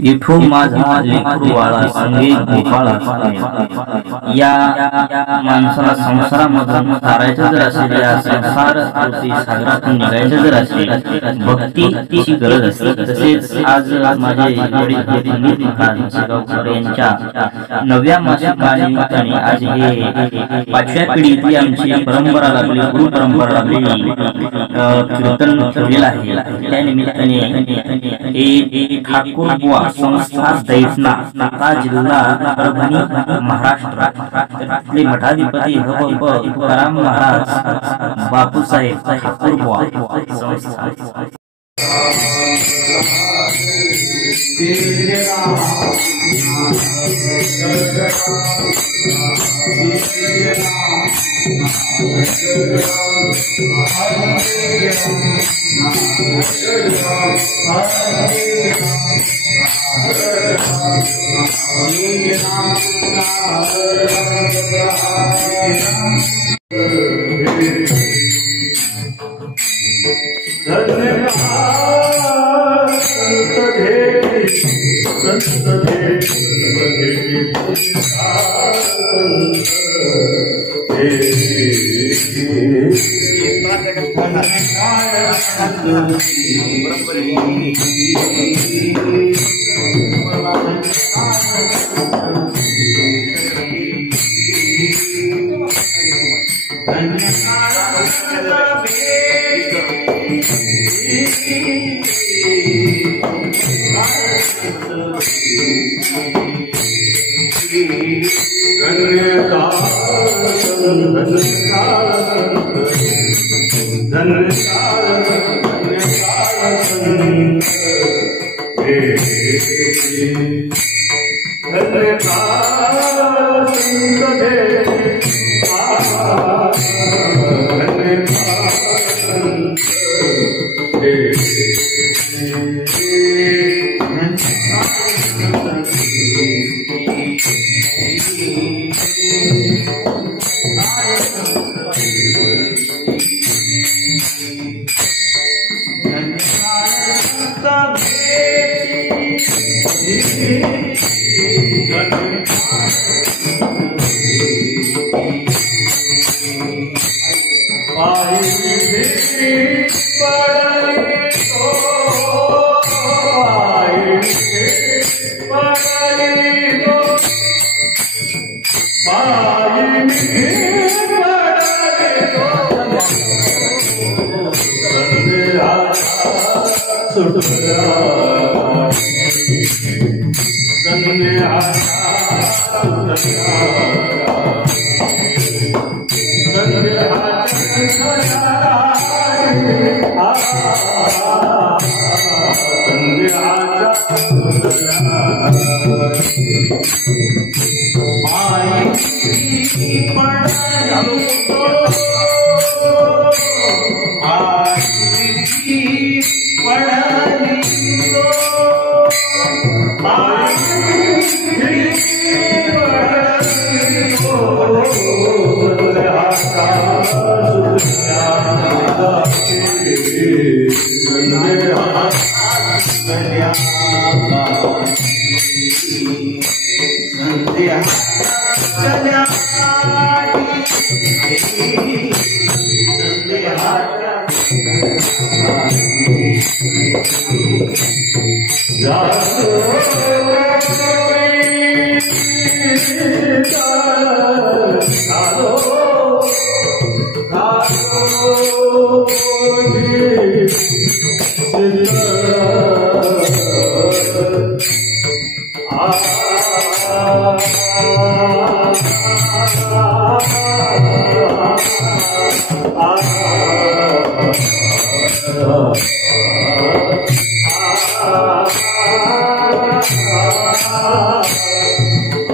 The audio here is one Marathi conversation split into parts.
विठू माझा लेकरू वाळा संगे गोपाळ असणे। या माणसाला संसारामधून तारायचं जर असेल, या संसार सागरातून निघायचं जर असेल, भक्तीची गरज असते। तसेच आज माझे वडील पंडित महाराज शेगावकर यांच्या 9व्या मासिकानिमित्ताने आज हे 5व्या पिढीतली आमची परंपरा लागली, गुरु परंपरा लागलेली कीर्तन ठेवलेलं आहे। त्या निमित्ताने ठाकूर बुवा संस्था दैठणा, जिल्हा परभणी, महाराष्ट्र, तिथले मठाधिपती हप तुकाराम महाराज बापूसाहेब ठाकूर बुवा संस्था।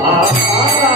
Ah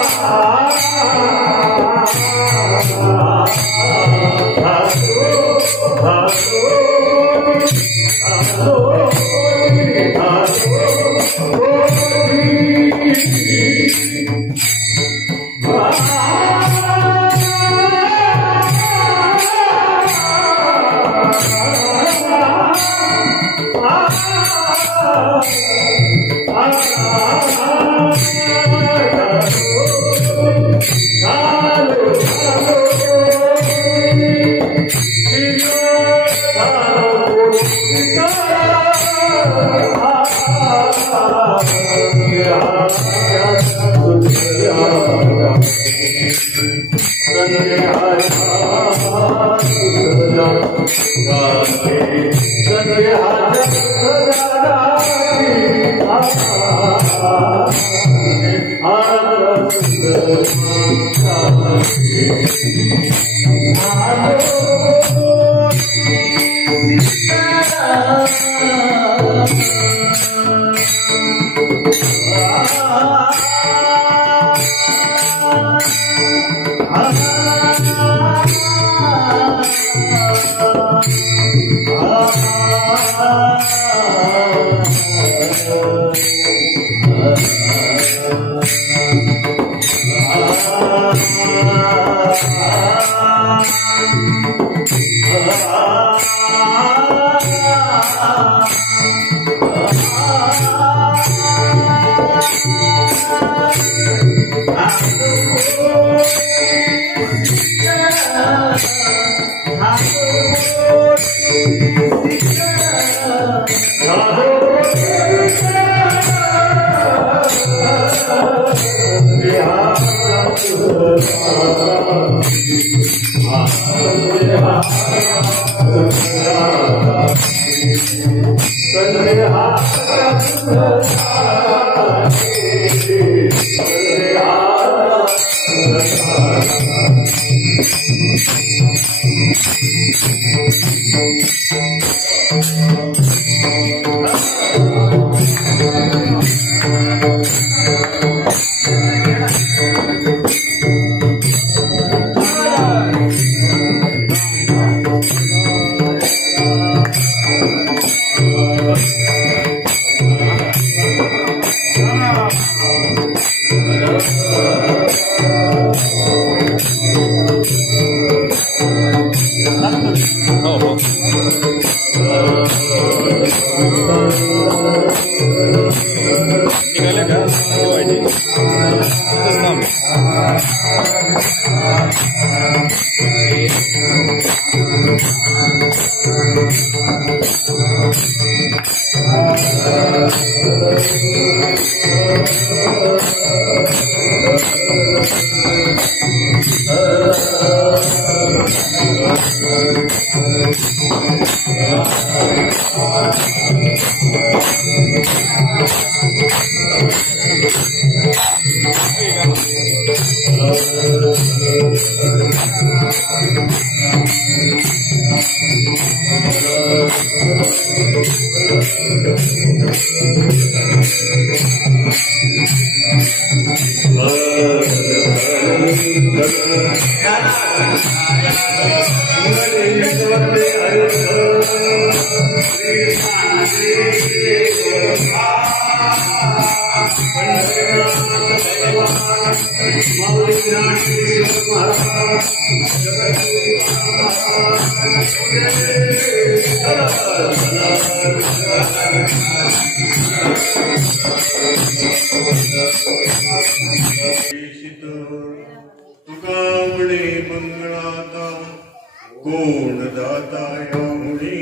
कोण दाता या मुनी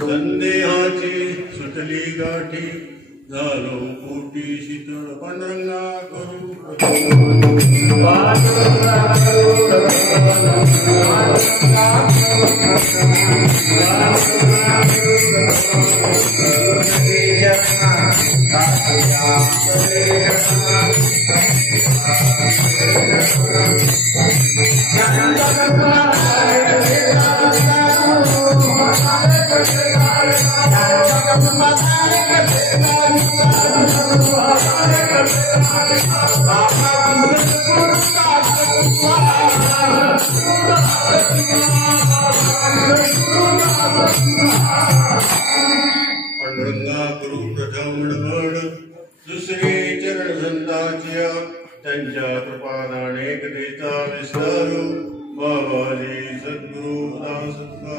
संदेहाची सुटली गाठी झालो कोटी शीतळ पांडुरंगा करू पांडुरंगा करू प्रथम डबड दुसरे चरण संतांच्या त्यांच्या कृपादाने कधीचा विस्तारू बाबाजी सद्गुरु दासत्का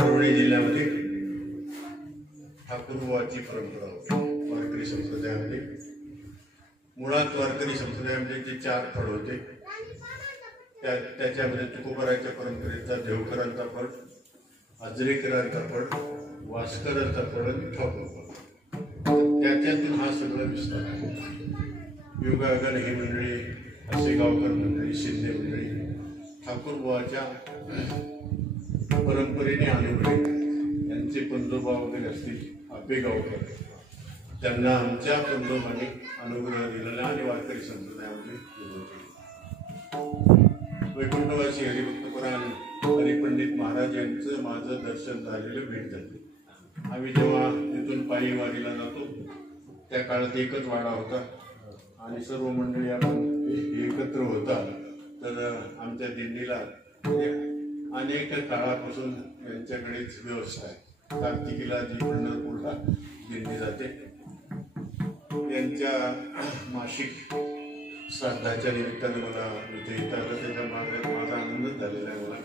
पुणे जिल्ह्यामध्ये ठाकूरवाची परंपरा होती वारकरी संप्रदायामध्ये. मुळात वारकरी संप्रदायामध्ये जे 4 फळ होते त्याच्यामध्ये तुकोबाराच्या परंपरेचा देवकरांचा फळ, आजरेकरांचा फळ, वासकरांचा फळ आणि ठाकूर फळ त्याच्यातून हा सगळा विस्तार आहे. योगागन ही मंडळी, असेगावकर मंडळी, शिंदे मंडळी ठाकूरबुवाच्या परंपरेने आलेले यांचे पंजोबा वगैरे असतील, आपेगावकर, त्यांना आमच्या पंजोबाने अनुग्रह दिलेला आणि वारकरी संप्रदायामध्ये वैकुंठवासी हरिभक्तपरायण हरिपंडित महाराज यांचं माझं दर्शन झालेलं भेट झाली. आम्ही जेव्हा तिथून पायी वारीला जातो त्या काळात एकच वाडा होता आणि सर्व मंडळी आपण एकत्र होता. तर आमच्या दिंडीला अनेक काळापासून यांच्याकडेच व्यवस्था आहे. कार्तिकीला जी पंढरपूरला दिंडी जाते यांच्या मासिक श्राद्धाच्या निमित्ताने मला इथे येतात. त्याच्या मागे माझा आनंदच झालेला आहे मला,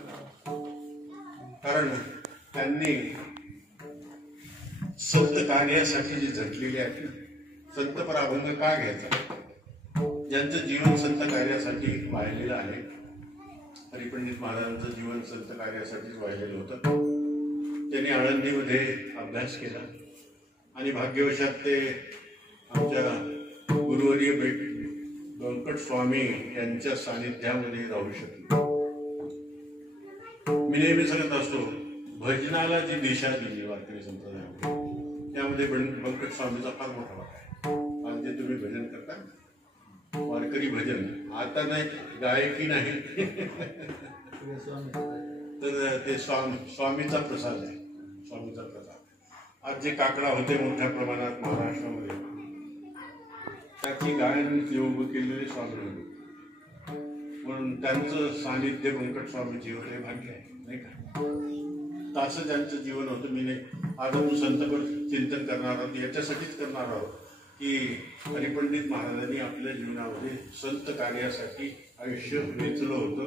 कारण त्यांनी संत कार्यासाठी जे झटलेले आहेत. संतपर अभंग का घ्यायचा? ज्यांचं जीवन संत कार्यासाठी वाहिलेलं आहे. हरिपंडित महाराजांचं जीवन संत कार्यासाठीच वाहिलेलं होतं. त्यांनी आळंदीमध्ये अभ्यास केला आणि भाग्यवशात ते आमच्या गुरुवर्य व्यंकट स्वामी यांच्या सानिध्यामध्ये राहू शकले. मी नेहमी सांगत असतो, भजनाला जी दिशा दिली वारकरी संप्रदायामध्ये त्यामध्ये व्यंकट स्वामीचा फार मोठा वाटा आहे. आज जे तुम्ही भजन करता, वारकरी भजन, आता नाही गायकी नाही तर ते स्वामीचा प्रसाद आहे. स्वामीचा प्रसाद. आज जे काकडा होते मोठ्या प्रमाणात महाराष्ट्रामध्ये, त्याची गायन योग केलेले स्वामी होते. म्हणून त्यांचं सानिध्य व्यंकट स्वामीजी होते, भाग्य आहे नाही का? तसं ज्यांचं जीवन होतं. मी नाही आज आपण संतपर चिंतन करणार आहोत, याच्यासाठीच करणार आहोत की हरिपंडित महाराजांनी आपल्या जीवनामध्ये संत कार्यासाठी आयुष्य वेचलं होतं,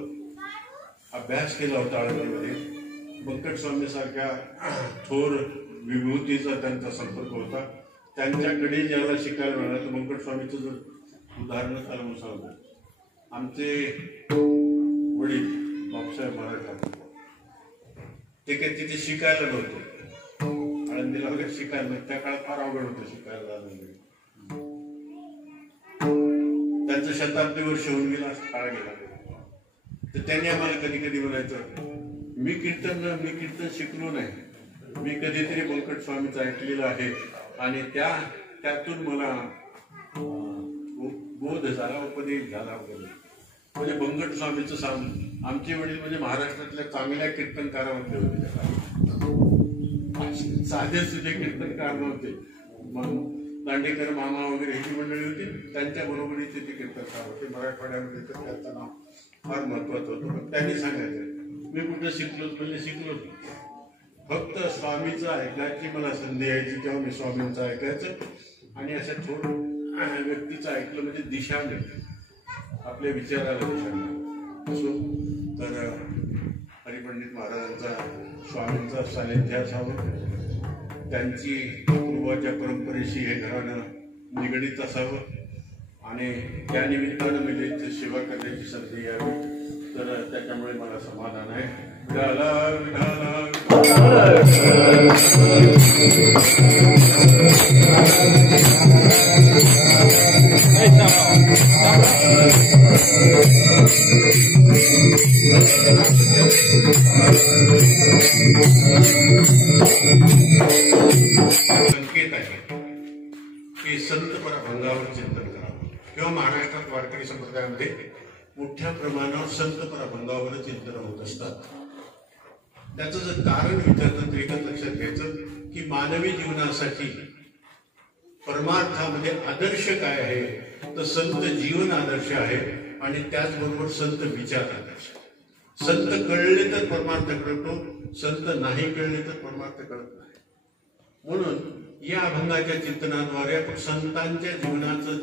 अभ्यास केला होता आळंदीमध्ये. व्यंकट स्वामी सारख्या थोर विभूतीचा त्यांचा संपर्क होता. त्यांच्याकडे ज्याला शिकायला मिळालं तर व्यंकट स्वामीचं जर उदाहरणच अनुसार आमचे वडील बापसाहेब महाराज ते काही तिथे शिकायला नव्हते. आळंदीला वगैरे शिकायला नव्हतं. त्या काळात फार अवघड होतं शिकायला. त्यांचं शताब्दी वर्ष होऊन गेला, असं काळ गेला. तर त्यांनी आम्हाला कधी कधी म्हणायचं, मी कीर्तन शिकलो नाही, मी कधीतरी व्यंकट स्वामीचं ऐकलेलं आहे आणि त्यातून मला बोध झाला, उपदेश झाला वगैरे. म्हणजे व्यंकट स्वामीचं आमचे वडील म्हणजे महाराष्ट्रातल्या चांगल्या कीर्तनकारामध्ये होते. साधे सुधे कीर्तनकार नव्हते. दांडेकर मामा वगैरे ही मंडळी होती, त्यांच्या बरोबरीचे ते कीर्तनकार होते मराठवाड्यामध्ये. तर त्यांचं नाव फार महत्वाचं होतं. पण त्यांनी सांगायचं, मी कुठं शिकलो म्हणजे शिकलो, फक्त स्वामीचं ऐकायची मला संधी यायची तेव्हा मी स्वामींचं ऐकायचं. आणि अशा थोडं व्यक्तीचं ऐकलं म्हणजे दिशा मिळते, आपल्या विचाराला दिशा मिळते. असो तर हरिपंडित महाराजांचा स्वामींचा सानिध्य असावं, त्यांची पूर्वाच्या परंपरेशी हे घराणं निगडीत असावं आणि त्या निमित्तानं म्हणजे सेवा करण्याची संधी यावी. तर त्याच्यामुळे मला समाधान आहे. विठाला विठाला संकेत आहे की संतपर अभंगावर चिंतन करावं. किंवा महाराष्ट्रात वारकरी संप्रदायामध्ये मोठ्या प्रमाणावर संतपर अभंगावर चिंतन होत असतात. त्याचं जर कारण विचारलं तर एकच लक्षात घ्यायचं की मानवी जीवनासाठी परमार्थामध्ये आदर्श काय आहे, तर संत जीवन आदर्श आहे आणि त्याचबरोबर संत विचार आदर्श. संत कळले तर परमार्थ कळतो, संत नाही कळले तर परमार्थ कळत नाही. म्हणून या अभंगाच्या चिंतनाद्वारे आपण संतांच्या जीवनाचं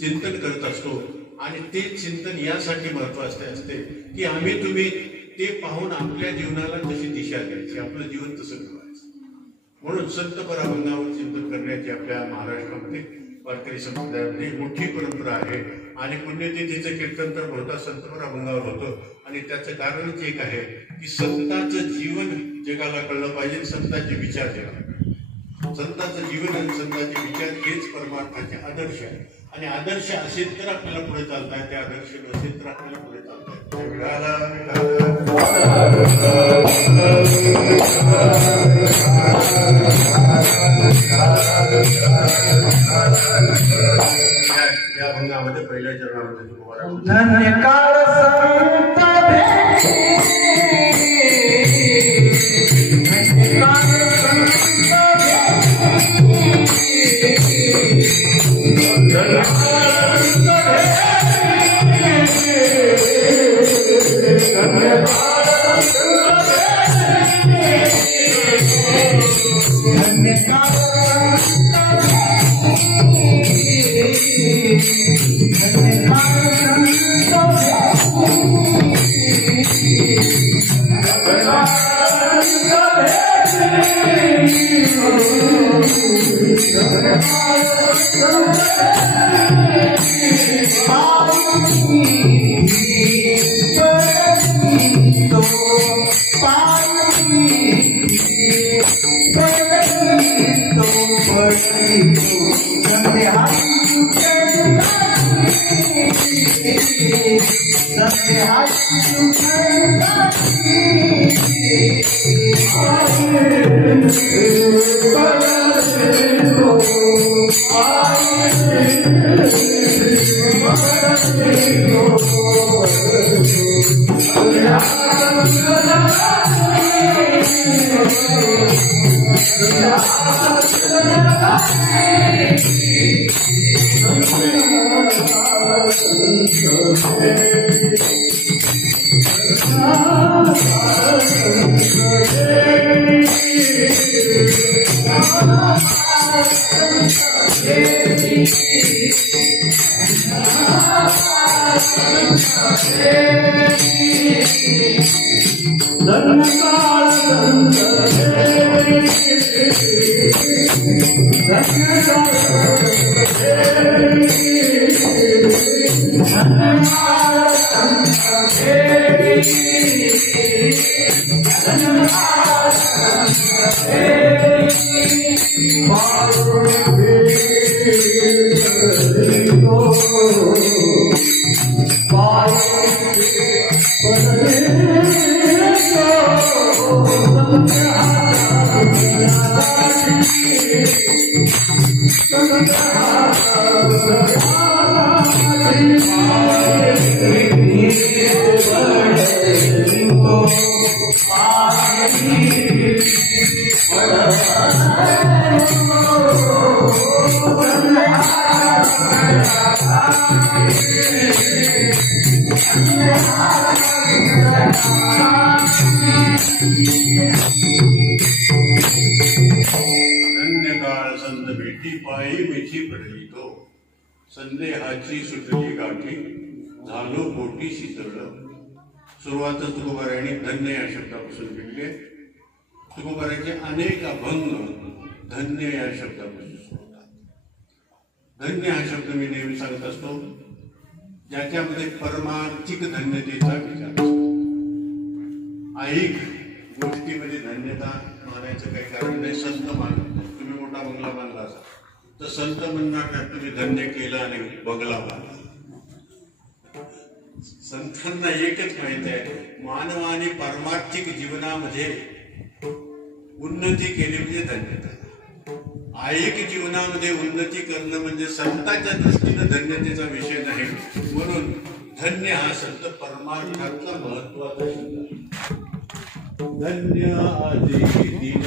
चिंतन करत असतो आणि ते चिंतन यासाठी महत्वाचे असते की आम्ही तुम्ही ते पाहून आपल्या जीवनाला तशी दिशा द्यायची, आपलं जीवन तसं घडवायचं. म्हणून संतपर अभंगावर चिंतन करण्याची आपल्या महाराष्ट्रामध्ये वारकरी संप्रदायामध्ये मोठी परंपरा आहे. आणि पुण्यतिथीचं कीर्तन तर बहुधा संतपर अभंगावर होतं आणि त्याचं कारणच एक आहे की संतांचं जीवन जगाला कळलं पाहिजे, संतांचे विचार जगाला. संतांचं जीवन आणि संतांचे विचार हेच परमार्थाचे आदर्श आहे. आणि आदर्श असेल तर आपल्याला पुढे चालता येते, आदर्श नसेल तर आपल्याला पुढे चालता येते. या भंगामध्ये पहिल्या चरणामध्ये धन्य काळ संत भेटी, धन्य काळ संत संदेहाची सुटली गाठी झालो पोटी शीतळ. सुरुवात तुकोबारायांनी धन्य या शब्दापासून केली आहे. तुकोबारायांचे अनेक अभंग धन्य या शब्दापासून होतात. धन्य हा शब्द मी नेहमी सांगत असतो ज्याच्यामध्ये परमार्थिक धन्यतेचा विचार असतो. ऐक गोष्टीमध्ये धन्यता मानायचं काही कारण नाही. संत मान, तुम्ही मोठा बंगला बांधला असा तर संत म्हणणार नाही तुम्ही धन्य केला आणि बंगला बांधला. संतांना एकच माहित आहे, मानवाने पारमार्थिक जीवनामध्ये उन्नती केली म्हणजे धन्यता. आयिक जीवनामध्ये उन्नती करणं म्हणजे संतांच्या दृष्टीनं धन्यतेचा विषय नाही. म्हणून धन्य हा शब्द परमार्थातला महत्वाचा शब्द. धन्य आधी दिन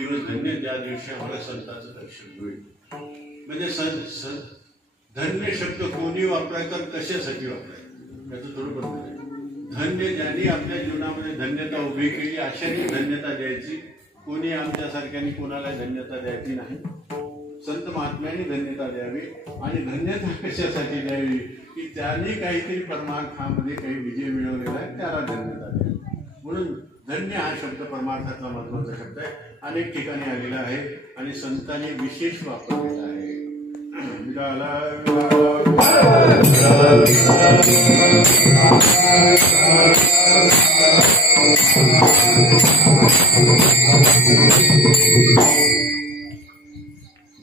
दिवस धन्य ज्या दिवशी आम्हाला संतांचं दर्शन होईल. म्हणजे धन्य शब्द कोणी वापरायचा आणि कशासाठी वापरायचा याचं थोडं बरोबर आहे. धन्य ज्यांनी आपल्या जीवनामध्ये धन्यता उभी केली अशाने धन्यता द्यायची. कोणी आमच्यासारख्याने कोणाला धन्यता द्यायची नाही. संत महात्म्यांनी धन्यता द्यावी. आणि धन्यता कशासाठी द्यावी की त्यांनी काहीतरी परमार्थामध्ये काही विजय मिळवलेला आहे त्याला धन्यता द्यावी. म्हणून धन्य हा शब्द परमार्थातला महत्वाचा शब्द आहे. अनेक ठिकाणी आलेला आहे आणि संतांनी विशेष वापरलेला आहे.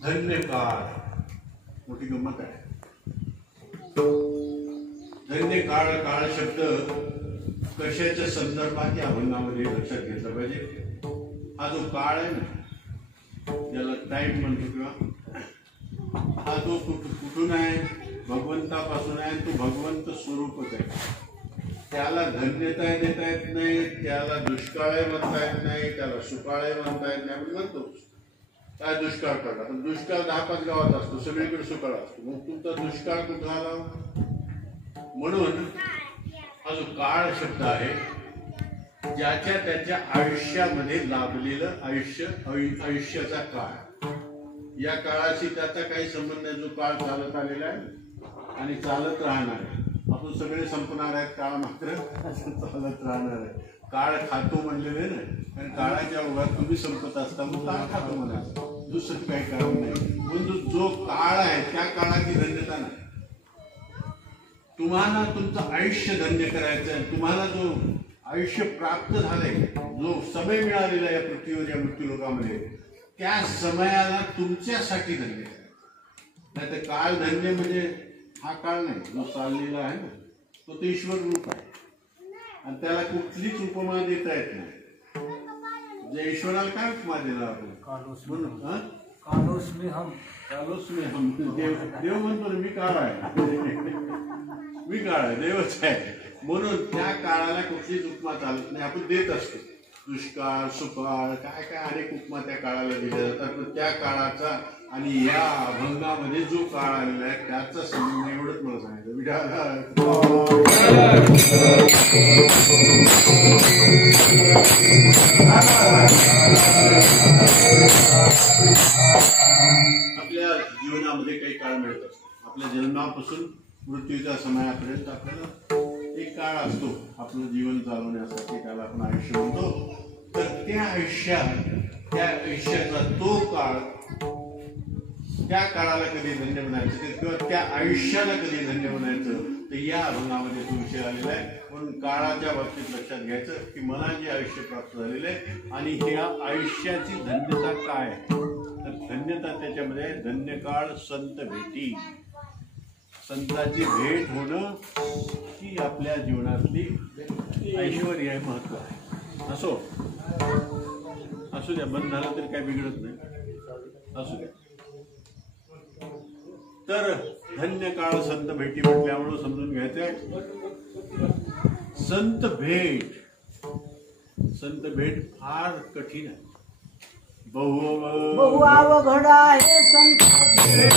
धन्य काळ मोठी गंमत आहे. धन्य काळ काळ शब्द कशाच्या संदर्भात या अभंगामध्ये लक्षात घेतलं पाहिजे. हा जो काळ आहे ना ज्याला टाइम म्हणतो किंवा हा जो कुठून आहे भगवंतापासून आहे. तो भगवंत स्वरूपच आहे. त्याला धन्यता देता येत नाही. त्याला दुष्काळ म्हणता येत नाही. त्याला सुकाळ म्हणता येत नाही. आपण म्हणतो काय दुष्काळ पडला पण दुष्काळ 10-5 गावात असतो. सगळीकडे सुकाळ असतो. मग तुमचा दुष्काळ कुठं आला. म्हणून हा जो काळ शब्द आहे ज्याच्या त्याच्या आयुष्यामध्ये लाभलेलं आयुष्याचा काळ. या काळाशी त्याचा काही संबंध नाही. जो काळ चालत आलेला आहे आणि चालत राहणार आहे. आपण सगळे संपणार आहेत. काळ मात्र चालत राहणार आहे. काळ खातो म्हणलेले ना कारण काळाच्या ओघात तुम्ही संपत असता मग काळ खातो म्हणायचं. दुसरं काही कारण नाही. म्हणून जो काळ आहे त्या काळाची धन्यता नाही. तुम्हाला तुमचं आयुष्य धन्य करायचं आहे. तुम्हाला जो आयुष्य प्राप्त झालंय जो समय मिळालेला आहे या पृथ्वीवर या मृत्यूलोकामध्ये त्या समयाला तुमच्यासाठी धन्य करायचं. नाही तर काळ धन्य म्हणजे हा काळ नाही जो चाललेला आहे ना तो ईश्वर रूप आहे आणि त्याला कुठलीच उपमा देता येत नाही. जे ईश्वराला काय उपमा देणार आपण म्हणून देव म्हणतो मी काळ आहे. मी काळ आहे देवच आहे. म्हणून त्या काळाला कुठलीच उपमा चालत नाही. आपण देत असतो दुष्काळ सुकाळ काय काय अनेक उपमा त्या काळाला दिल्या जातात. पण त्या काळाचा आणि या अभंगामध्ये जो काळ आलेला आहे त्याचा संबंध एवढंच मला सांगितलं. आपल्या जीवनामध्ये काही काळ मिळत असतो. आपल्या जन्मापासून मृत्यूच्या समयापर्यंत आपल्याला एक काळ असतो आपलं जीवन चालवण्यासाठी. त्याला आपण आयुष्य म्हणतो. तर त्या आयुष्याचा तो काळ त्या काळाला कधी धन्य म्हणायचं किंवा त्या आयुष्याला कधी धन्य म्हणायचं तर या अभंगामध्ये तो विषय आलेला आहे. म्हणून काळाच्या बाबतीत लक्षात घ्यायचं की मला जे आयुष्य प्राप्त झालेलं आहे आणि ह्या आयुष्याची धन्यता काय आहे तर धन्यता त्याच्यामध्ये धन्य काळ संत भेटी. संतांची भेट होणं ही आपल्या जीवनातली ऐश्वर्य आहे महत्व आहे. असू द्या बंद झालं तरी काही बिघडत नाही. असू द्या. तर धन्य काळ संत भेटी म्हटल्यामुळे समजून घ्यायचंय संत भेट फार कठीण आहे. बहु अवघड आहे संत भेट.